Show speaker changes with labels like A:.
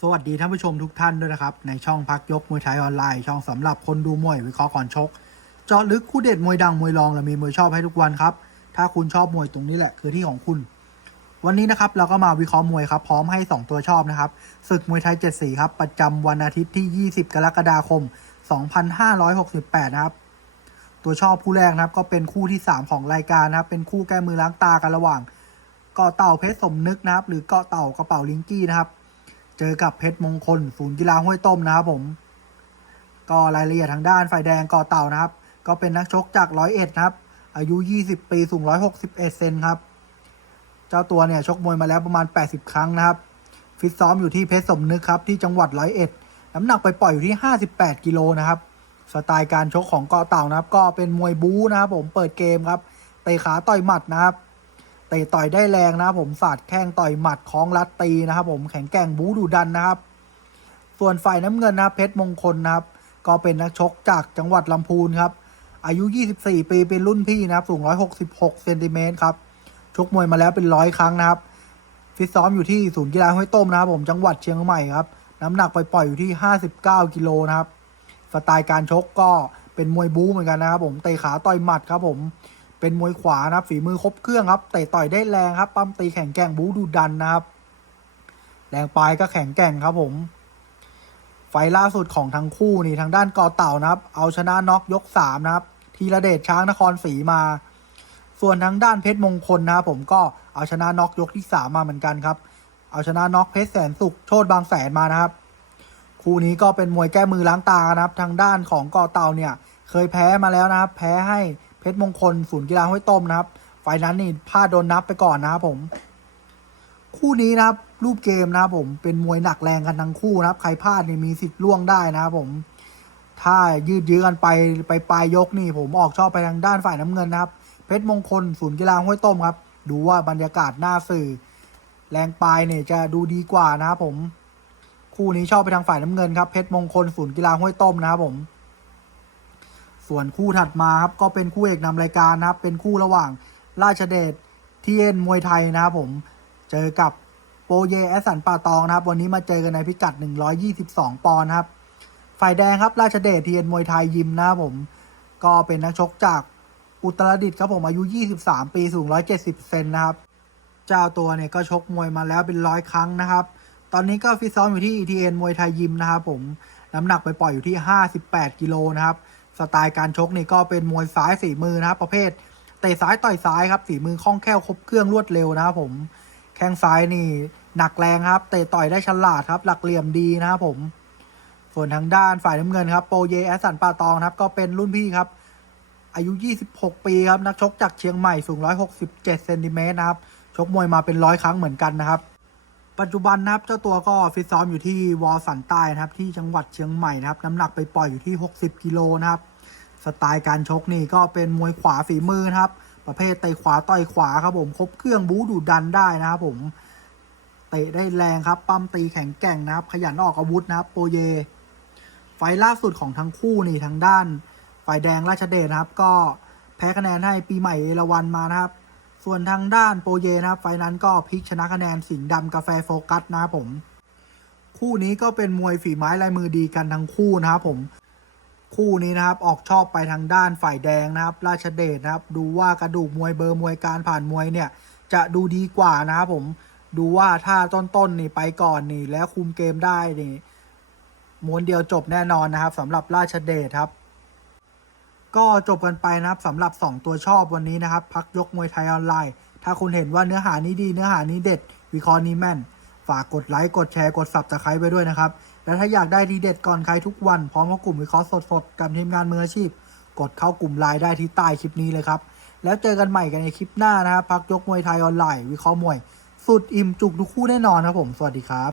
A: สวัสดีท่านผู้ชมทุกท่านด้วยนะครับ ในช่องพักยกมวยไทยออนไลน์ ช่องสำหรับคนดูมวยวิเคราะห์ก่อนชก เจาะลึกคู่เด็ดมวยดังมวยรองและมีมวยชอบให้ทุกวันครับ ถ้าคุณชอบมวยตรงนี้แหละคือที่ของคุณ วันนี้นะครับเราก็มาวิเคราะห์มวยครับ พร้อมให้ 2 ตัวชอบนะครับศึกมวยไทย 7 สีครับ ประจำวันอาทิตย์ที่ 20 กรกฎาคม 2568 นะครับ ตัวชอบคู่แรกนะครับ ก็เป็นคู่ที่ 3 ของรายการนะครับ เป็นคู่แก้มือล้างตากันระหว่างเกาะเต่าเพชรสมนึกนะครับ หรือเกาะเต่ากระเป๋าลิงกี้นะครับ เจอกับเพชรมงคลศูนย์กีฬาห้วยต้มนะครับผม ก็รายละเอียดทางด้านฝ่ายแดงกาะเต่านะครับ ก็เป็นนักชกจากร้อยเอ็ดนะครับ อายุ 20 ปีสูง 161 เซนครับ เจ้าตัวเนี่ยชกมวยมาแล้วประมาณ 80 ครั้งนะครับ ฟิตซ้อมอยู่ที่เพชรสมนึกครับที่จังหวัดร้อยเอ็ดน้ำหนักไปปล่อยอยู่ที่ 58 กิโลนะครับ สไตล์การชกของเกาะเต่านะครับ ก็เป็นมวยบู๊นะครับผมเปิดเกมครับเตะขาต่อยหมัดนะครับ เตะต่อยได้แรงนะครับผมสาดแข้งต่อยหมัดคล้องรัดตีนะครับผมแข็งแกร่งบูดุดันนะครับ ส่วนฝ่ายน้ำเงินนะครับเพชรมงคลนะครับ ก็เป็นนักชกจากจังหวัดลำพูนครับ อายุ 24 ปีเป็นรุ่นพี่นะครับ สูง 166เซนติเมตรครับ ชกมวยมาแล้วเป็นร้อยครั้งนะครับ ฟิตซ้อมอยู่ที่ศูนย์กีฬาห้วยต้มนะครับผมจังหวัดเชียงใหม่ครับ น้ำหนักไปปล่อยอยู่ที่ 59 กิโลนะครับ สไตล์การชกก็เป็นมวยบู๊เหมือนกันนะครับผม เตะขาต่อยหมัดครับผม เป็นมวยขวานะครับฝีมือครบเครื่องครับเตะต่อยได้แรงครับปั้มตีแข็งแกร่งบูดุดันนะครับ แรงปลายก็แข็งแกร่งครับผม ไฟล่าสุดของทั้งคู่นี่ทางด้านกอเต่านะครับ เอาชนะน็อกยกสามนะครับทีระเดชช้างนครศรีมา ส่วนทางด้านเพชรมงคลนะครับผมก็เอาชนะน็อกยกที่สามมาเหมือนกันครับ เอาชนะน็อกเพชรแสนสุขโชดบางแสนมานะครับ คู่นี้ก็เป็นมวยแก้มือล้างตานะครับ ทางด้านของกอเต่าเนี่ย เคยแพ้มาแล้วนะครับ แพ้ให้ ชรมงคลศูนย์กีฬาห้วยต้มนะครับ ไฟนั้นนี่พลาดโดนนับไปก่อนนะครับผม คู่นี้นะครับ รูปเกมนะครับผมเป็นมวยหนักแรงกันทั้งคู่นะครับ ใครพลาดนี่มีสิทธิ์ล่วงได้นะครับผม ถ้ายืดเยื้อกันไปไปปลายยกนี่ ผมออกชอบไปทางด้านฝ่ายน้ำเงินนะครับ เพชรมงคลศูนย์กีฬาห้วยต้มครับ ดูว่าบรรยากาศหน้าสื่อ แรงปลายเนี่ยจะดูดีกว่านะครับผม คู่นี้ชอบไปทางฝ่ายน้ำเงินครับ เพชรมงคลศูนย์กีฬาห้วยต้มนะครับผม ส่วนคู่ถัดมาครับก็เป็นคู่เอกนำรายการนะครับ เป็นคู่ระหว่างราชเดชทีเอ็นมวยไทยนะครับผมเจอกับโปเยแอสันป่าตองนะครับ วันนี้มาเจอกันในพิกัด 122 ปอนด์ครับฝ่ายแดงครับราชเดชทีเอ็นมวยไทยยิมนะครับผมก็เป็นนักชกจากอุตรดิตถ์ครับผมอายุ 23 ปีสูง 170 เซนนะครับเจ้าตัวเนี่ยก็ชกมวยมาแล้วเป็นร้อยครั้งนะครับ ตอนนี้ก็ฟิตซ้อมอยู่ที่ ETN มวยไทยยิมนะครับผมน้ำหนักไปปล่อยอยู่ที่ 58 กิโลนะครับ สไตล์การชกนี่ก็เป็นมวยซ้ายฝีมือนะครับประเภทเตะซ้ายต่อยซ้ายครับฝีมือคล่องแคล่วครบเครื่องรวดเร็วนะครับผมแข้งซ้ายนี่หนักแรงครับเตะต่อยได้ฉลาดครับ หลักเหลี่ยมดีนะครับผม ส่วนทางด้านฝ่ายน้ำเงินครับโปเยแอสันปาตองครับก็เป็นรุ่นพี่ครับ อายุ 26 ปีครับนักชกจากเชียงใหม่สูง 167เซนติเมตรนะครับชกมวยมาเป็นร้อยครั้งเหมือนกันนะครับ ปัจจุบันนะครับเจ้าตัวก็ฟิตซ้อมอยู่ที่วอลสันใต้นะครับ ที่จังหวัดเชียงใหม่นะครับ น้ำหนักไปปล่อยอยู่ที่ 60 กิโลนะครับ สไตล์การชกนี่ก็เป็นมวยขวาฝีมือนะครับ ประเภทเตะขวาต่อยขวาครับผมครบเครื่องบู๊ดุดันได้นะครับผมเตะได้แรงครับปั้มตีแข็งแกร่งนะครับ ขยันออกอาวุธนะครับ โปเย ไฟล์ล่าสุดของทั้งคู่นี่ทางด้าน ฝ่ายแดงราชเดชนะครับ ก็แพ้คะแนนให้ปีใหม่เอราวันมานะครับ ส่วนทางด้านโปเยนะครับ ไฟนั้นก็พลิกชนะคะแนนสิงห์ดำกาแฟโฟกัสนะครับผม คู่นี้ก็เป็นมวยฝีไม้ลายมือดีกันทั้งคู่นะครับผม คู่นี้นะครับออกชอบไปทางด้านฝ่ายแดงนะครับ ราชเดชนะครับ ดูว่ากระดูกมวยเบอร์มวยการผ่านมวยเนี่ย จะดูดีกว่านะครับผม ดูว่าถ้าต้นๆนี่ไปก่อนนี่ แล้วคุมเกมได้นี่ม้วนเดียวจบแน่นอนนะครับสำหรับราชเดชครับ ก็จบกันไปนะครับสำหรับ 2 ตัวชอบวันนี้นะครับ พักยกมวยไทยออนไลน์ ถ้าคุณเห็นว่าเนื้อหานี้ดีเนื้อหานี้เด็ด วิเคราะห์นี้แม่น ฝากกดไลค์กดแชร์กด subscribe ไปด้วยนะครับ และถ้าอยากได้ดีเด็ดก่อนใครทุกวัน พร้อมกับกลุ่มวิเคราะห์สดๆกับทีมงานมืออาชีพ กดเข้ากลุ่มไลน์ได้ที่ใต้คลิปนี้เลยครับแล้วเจอกันใหม่กันในคลิปหน้านะครับพักยกมวยไทยออนไลน์วิเคราะห์มวย สุดอิ่มจุกทุกคู่แน่นอนครับผมสวัสดีครับ